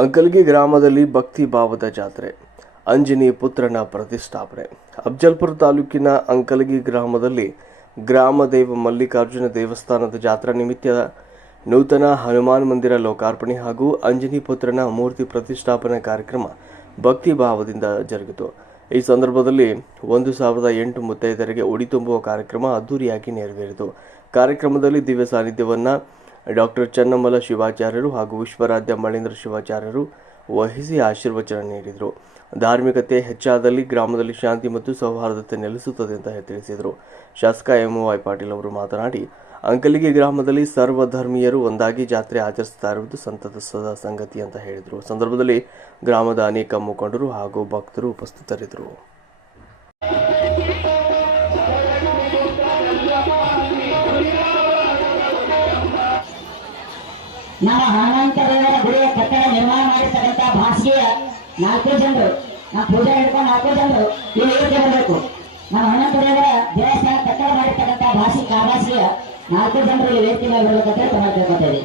ಅಂಕಲ್ಗಿ ಗ್ರಾಮದಲ್ಲಿ ಭಕ್ತಿ ಭಾವದ ಜಾತ್ರೆ, ಅಂಜನಿ ಪುತ್ರನ ಪ್ರತಿಷ್ಠಾಪನೆ. ಅಫಜಲ್ಪುರ ತಾಲೂಕಿನ ಅಂಕಲ್ಗಿ ಗ್ರಾಮದಲ್ಲಿ ಗ್ರಾಮದೇವ ಮಲ್ಲಿಕಾರ್ಜುನ ದೇವಸ್ಥಾನದ ಜಾತ್ರಾ ನಿಮಿತ್ತ ನೂತನ ಹನುಮಾನ್ ಮಂದಿರ ಲೋಕಾರ್ಪಣೆ ಹಾಗೂ ಅಂಜನಿ ಪುತ್ರನ ಮೂರ್ತಿ ಪ್ರತಿಷ್ಠಾಪನೆ ಕಾರ್ಯಕ್ರಮ ಭಕ್ತಿ ಭಾವದಿಂದ ಜರುಗಿತು. ಈ ಸಂದರ್ಭದಲ್ಲಿ 1008 ಮುತ್ತೈದೆಯರಿಗೆ ಉಡಿ ತುಂಬುವ ಕಾರ್ಯಕ್ರಮ ಅದ್ದೂರಿಯಾಗಿ ನೆರವೇರಿತು. ಕಾರ್ಯಕ್ರಮದಲ್ಲಿ ದಿವ್ಯ ಸಾನ್ನಿಧ್ಯವನ್ನು ಡಾಕ್ಟರ್ ಚನ್ನಮಲ ಶಿವಾಚಾರ್ಯರು ಹಾಗೂ ವಿಶ್ವರಾಧ್ಯ ಮಳೇಂದ್ರ ಶಿವಾಚಾರ್ಯರು ವಹಿಸಿ ಆಶೀರ್ವಚನ ನೀಡಿದರು. ಧಾರ್ಮಿಕತೆ ಹೆಚ್ಚಾದಲ್ಲಿ ಗ್ರಾಮದಲ್ಲಿ ಶಾಂತಿ ಮತ್ತು ಸೌಹಾರ್ದತೆ ನೆಲೆಸುತ್ತದೆ ಅಂತ ತಿಳಿಸಿದರು. ಶಾಸಕ ಎಂ.ವೈ. ಪಾಟೀಲ್ ಅವರು ಮಾತನಾಡಿ, ಅಂಕಲ್ಗಿ ಗ್ರಾಮದಲ್ಲಿ ಸರ್ವ ಧರ್ಮೀಯರು ಒಂದಾಗಿ ಜಾತ್ರೆ ಆಚರಿಸುತ್ತಾ ಇರುವುದು ಸಂತಸದ ಸಂಗತಿ ಅಂತ ಹೇಳಿದರು. ಸಂದರ್ಭದಲ್ಲಿ ಗ್ರಾಮದ ಅನೇಕ ಮುಖಂಡರು ಹಾಗೂ ಭಕ್ತರು ಉಪಸ್ಥಿತರಿದ್ದರು. ನಮ್ಮ ಹನುಮಂತದೇವರ ಗುಡಿಯ ಕಟ್ಟಡ ನಿರ್ಮಾಣ ಮಾಡಿರ್ತಕ್ಕಂಥ ಭಾಸಿಗೆಯ 4 ಜನರು, ನಾವು ಪೂಜೆ ಹಿಡ್ಕೊಂಡು 4 ಜನರು ಇಲ್ಲಿ ವೇದಿಕೆ ಬರಬೇಕು. ನಮ್ಮ ಹನುಮಂತದೇವರ ದೇವಸ್ಥಾನ ಕಟ್ಟಡ ಮಾಡಿರ್ತಕ್ಕಂಥ ಭಾಸಿಗೆಯ 4 ಜನರು ಇಲ್ಲಿ ವೇದಿಕೆ ಮೇಲೆ ಬರಬೇಕಂತ ತಮ್ಮ ಕೇಳ್ಕೊತೇವೆ.